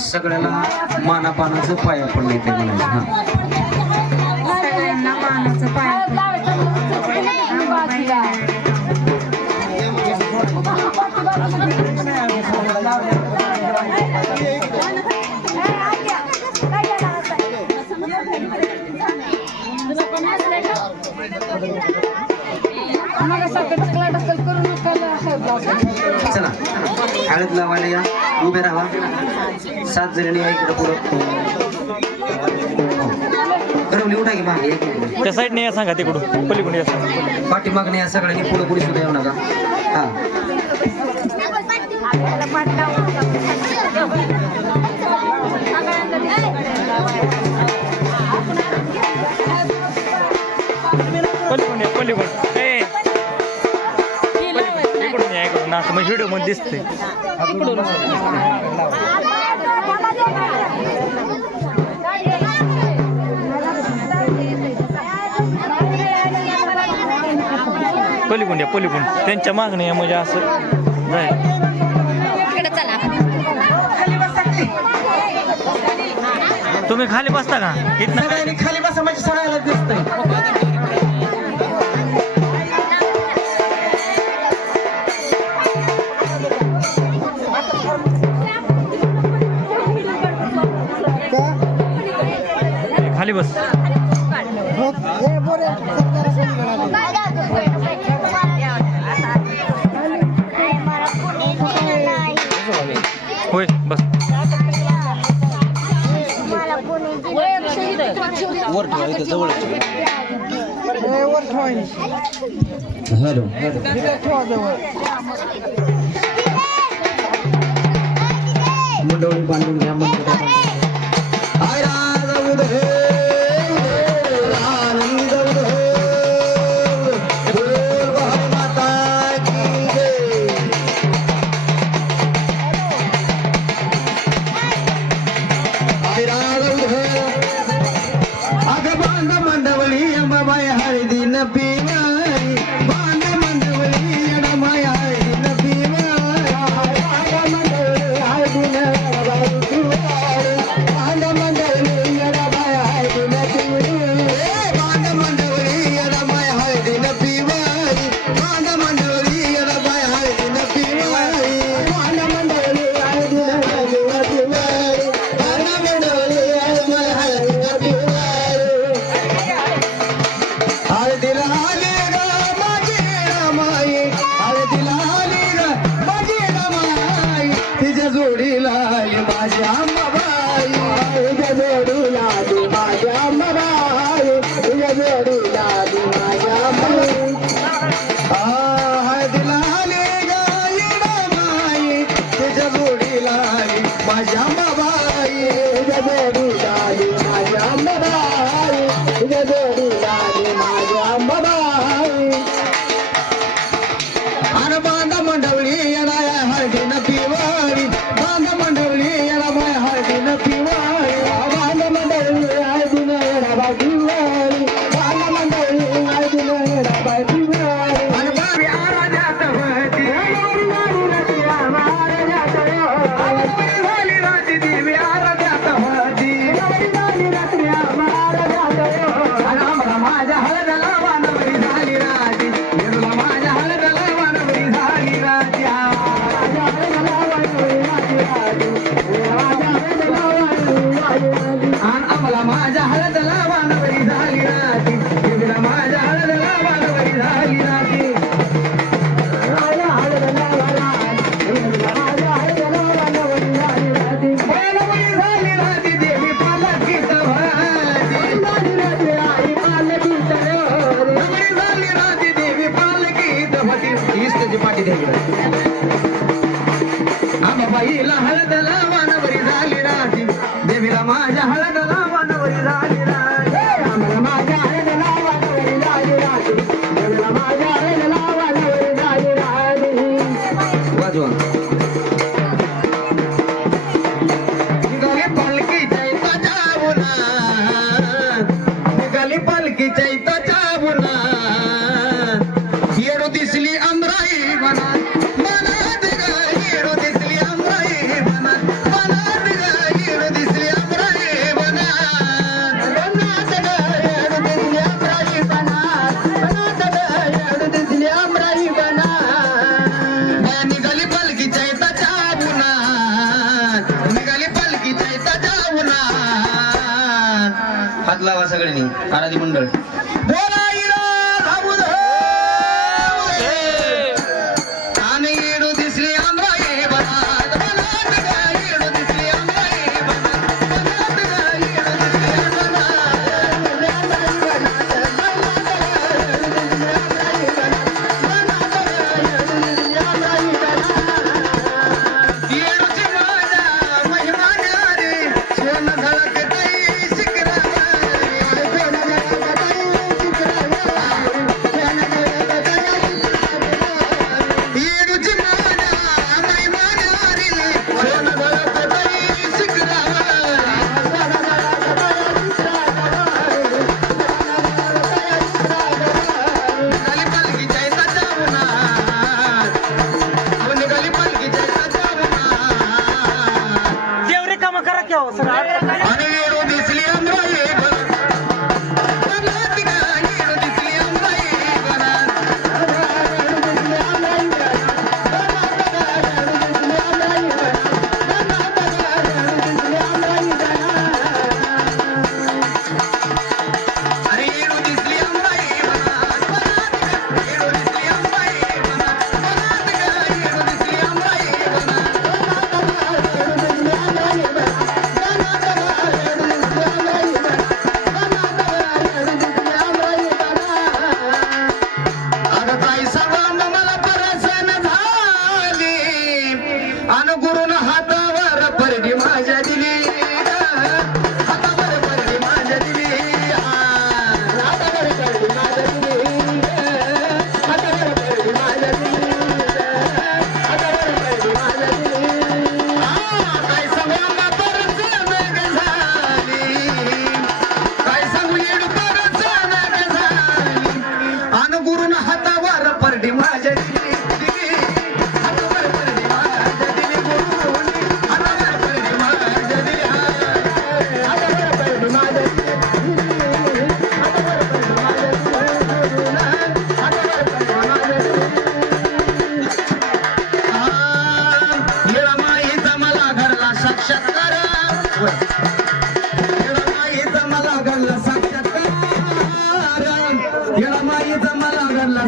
सगळ्याला मानापानाचं पाया पडलं ते म्हणायचं हां. हळद लावायला या. उभे राहा. सात जणांनी या इकडे पुढं. करवली उठा की मागे. त्या साईडने या सांगा तिकडून. पलीकडून या सांगा. पाठीमागणे या सगळ्यांनी पुढं पुढे सुद्धा येऊ नका. हा. पलीकडून या पलीकडून. मग व्हिडिओमध्ये दिसते पलीकून या पलीकून त्यांच्या मागणी आहे म्हणजे असं. तुम्ही खाली बसता का? इथं खाली बसा म्हणजे सगळ्याला दिसतंय. खाली बस. होय बस. हॅलो. मंडळी बांधून घ्या मंडळी हात लावा सगळ्यांनी आराधी मंडळ. அணியின் याला माईचा मला घरला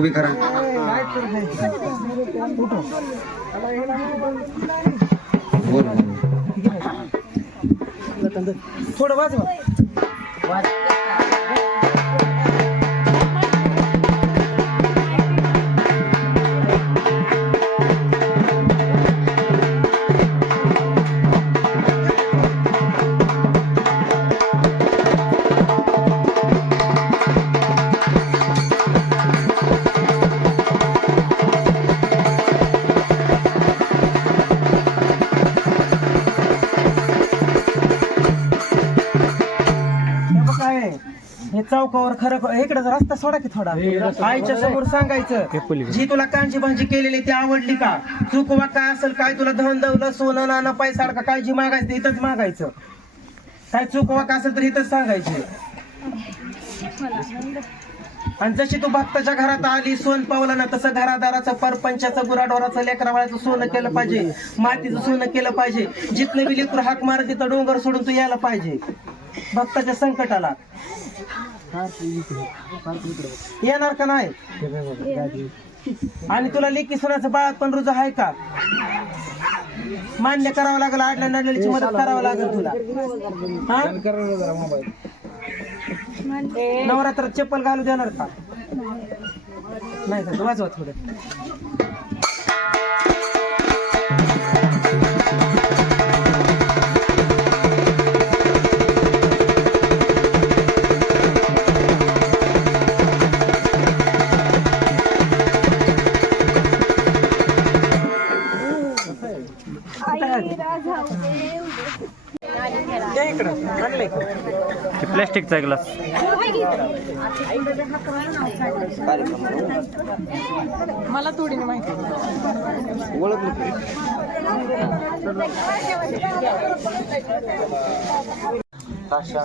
उभी करा. बोल. थोडं वाजवा. हे चौकावर खरं इकडे रस्ता सोडा की थोडा. आईच्या समोर सांगायचं जी तुला कांची भाजी केलेली ती आवडली का? चुकवा काय असेल काय तुला धन दवलं सोनं नाणं पैसा का काय जी मागायचं इथंच मागायचं. काय चुकवा का असेल तर इथंच सांगायचे. आणि जशी तू भक्ताच्या घरात आली सोन पावलं ना तसं घरादाराचं परपंचाचं गुराढोराचं लेकरावाळाचं सोनं केलं पाहिजे. मातीचं सोनं केलं पाहिजे. जिथनं बी लेकरू हाक मारत तिथं डोंगर सोडून तू यायला पाहिजे. भक्ताच्या संकटाला. येणार का नाही? आणि तुला लेकी सुनाचं बाळात पण रुजू आहे का? मान्य करावं लागेल आडल्या नडल्याची मदत करावं लागेल तुला. हा? नवरात्र चप्पल घालू देणार का? नाही का? वाजवा थोडं. ते प्लॅस्टिकचा ग्लास. मला थोडी माहिती आईरा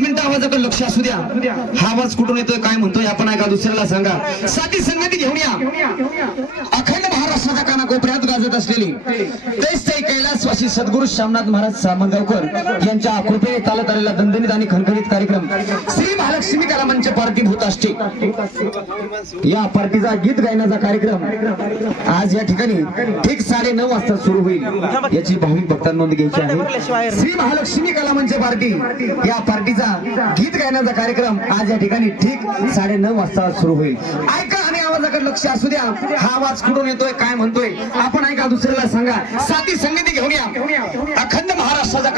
मिनिटं आवाजाकडे लक्ष असू द्या. हा आवाज कुठून येतोय काय म्हणतोय आपण ऐका दुसऱ्याला सांगा. साधी संगती घेऊन या. अखंड महाराष्ट्राच्या कानाकोपऱ्यात गाजत असलेली तेच ते कैलासवासी सद्गुरु श्यामनाथ महाराज सामंगावकर यांच्या कृपेने चालत आलेला दणदणीत आणि खणखणीत कार्यक्रम श्री महालक्ष्मी कला मंच पार्टी होत असते. या पार्टीचा गीत गायनाचा कार्यक्रम आज या ठिकाणी ठीक साडे नऊ वाजता सुरू होईल. याची भाविक भक्तांना नोंद घ्यायची आहे. श्री महालक्ष्मी कला मंच पार्टी या पार्टीचा गीत गायनाचा कार्यक्रम आज या ठिकाणी ठीक साडे नऊ वाजता सुरू होईल. ऐका आणि आवाजाकडे लक्ष असू द्या. हा आवाज कुठून येतोय? काय काय म्हणतोय? आपण ऐका दुसऱ्याला सांगा. साथी संगती घेऊन या. अखंड महाराष्ट्राचा